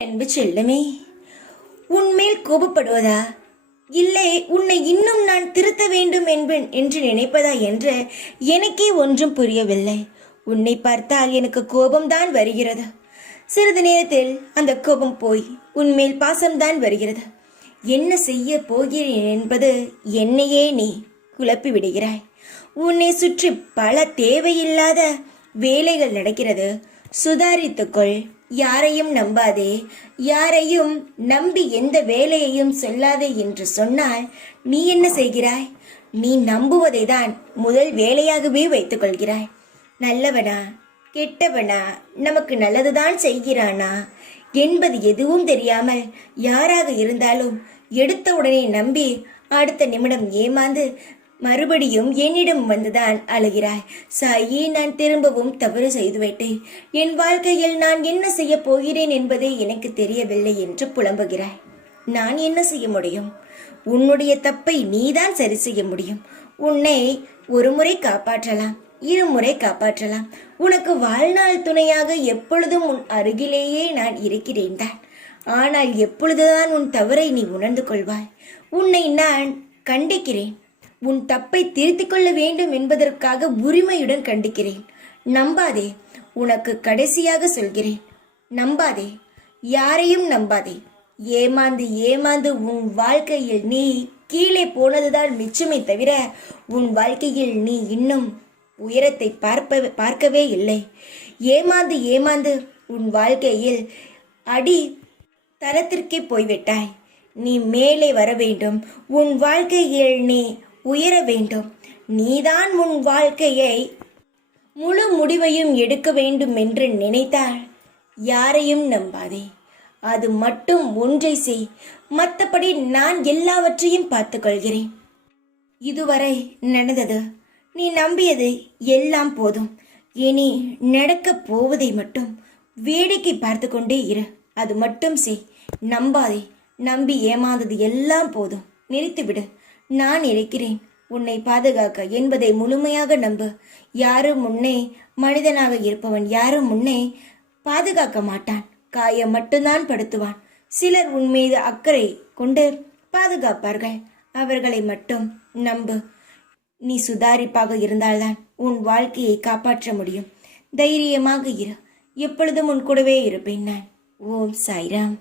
அன்பு செல்லமே, உன்மேல் கோபப்படுவதா, இல்லை உன்னை இன்னும் நான் திருத்த வேண்டும் என்று நினைப்பதா என்று எனக்கே ஒன்றும் புரியவில்லை. உன்னை பார்த்தால் எனக்கு கோபம்தான் வருகிறது. சிறிது நேரத்தில் அந்த கோபம் போய் உன்மேல் பாசம்தான் வருகிறது. என்ன செய்ய போகிறேன் என்பது என்னையே நீ குழப்பி விடுகிறாய். உன்னை சுற்றி பல தேவையில்லாத வேலைகள் நடக்கிறது. சுதாரித்துக்கொள். யாரையும் நம்பாதே, யாரையும் நம்பி எந்த வேலையையும் சொல்லாதே என்று சொன்னால் நீ என்ன செய்கிறாய்? நீ நம்புவதை தான் முதல் வேலையாகவே வைத்துக் கொள்கிறாய். நல்லவனா கெட்டவனா, நமக்கு நல்லதுதான் செய்கிறானா என்பது எதுவும் தெரியாமல் யாராக இருந்தாலும் எடுத்த உடனே நம்பி அடுத்த நிமிடம் ஏமாந்து மறுபடியும் என்னிடம் வந்துதான் அழுகிறாய். சாயி, நான் திரும்பவும் தவறு செய்துவிட்டேன். என் வாழ்க்கையில் நான் என்ன செய்ய போகிறேன் என்பதே எனக்கு தெரியவில்லை என்று புலம்புகிறாய். நான் என்ன செய்ய முடியும்? உன்னுடைய தப்பை நீதான் சரி செய்ய முடியும். உன்னை ஒரு முறை காப்பாற்றலாம், இருமுறை காப்பாற்றலாம். உனக்கு வாழ்நாள் துணையாக எப்பொழுதும் உன் அருகிலேயே நான் இருக்கிறேன் தான். ஆனால் எப்பொழுதுதான் உன் தவறை நீ உணர்ந்து கொள்வாய்? உன்னை நான் கண்டிக்கிறேன். உன் தப்பை திருத்திக் கொள்ள வேண்டும் என்பதற்காக உரிமையுடன் கண்டிக்கிறேன். நம்பாதே. உனக்கு கடைசியாக சொல்கிறேன், நம்பாதே. யாரையும் நம்பாதே. ஏமாந்து ஏமாந்து உன் வாழ்க்கையில் நீ கீழே போனதுதான் மிச்சமே தவிர உன் வாழ்க்கையில் நீ இன்னும் உயரத்தை பார்க்கவே இல்லை. ஏமாந்து ஏமாந்து உன் வாழ்க்கையில் அடி தரத்திற்கே போய்விட்டாய். நீ மேலே வர வேண்டும். உன் வாழ்க்கையில் நீ உயர வேண்டும். நீதான் உன் வாழ்க்கையை முழு முடிவையும் எடுக்க வேண்டும் என்று நினைத்தால் யாரையும் நம்பாதே. அது மட்டும் ஒன்றை செய். மற்றபடி நான் எல்லாவற்றையும் பார்த்து கொள்கிறேன். இதுவரை நடந்தது, நீ நம்பியது எல்லாம் போதும். இனி நடக்கப் போவதை மட்டும் வேடிக்கை பார்த்து கொண்டே இரு. அது மட்டும் செய். நம்பாதே. நம்பி ஏமாந்தது எல்லாம் போதும். நிறுத்திவிடு. நான் இருக்கிறேன் உன்னை பாதுகாக்க என்பதை முழுமையாக நம்பு. யாரும் முன்னே மனிதனாக இருப்பவன் யாரும் முன்னே பாதுகாக்க மாட்டான். காயம் மட்டும்தான் படுத்துவான். சிலர் உன் மீது அக்கறை கொண்டு பாதுகாப்பார்கள். அவர்களை மட்டும் நம்பு. நீ சுதாரிப்பாக இருந்தால்தான் உன் வாழ்க்கையை காப்பாற்ற முடியும். தைரியமாக இரு. எப்பொழுதும் உன் கூடவே இருப்பேன் நான். ஓம் சாய்ராம்.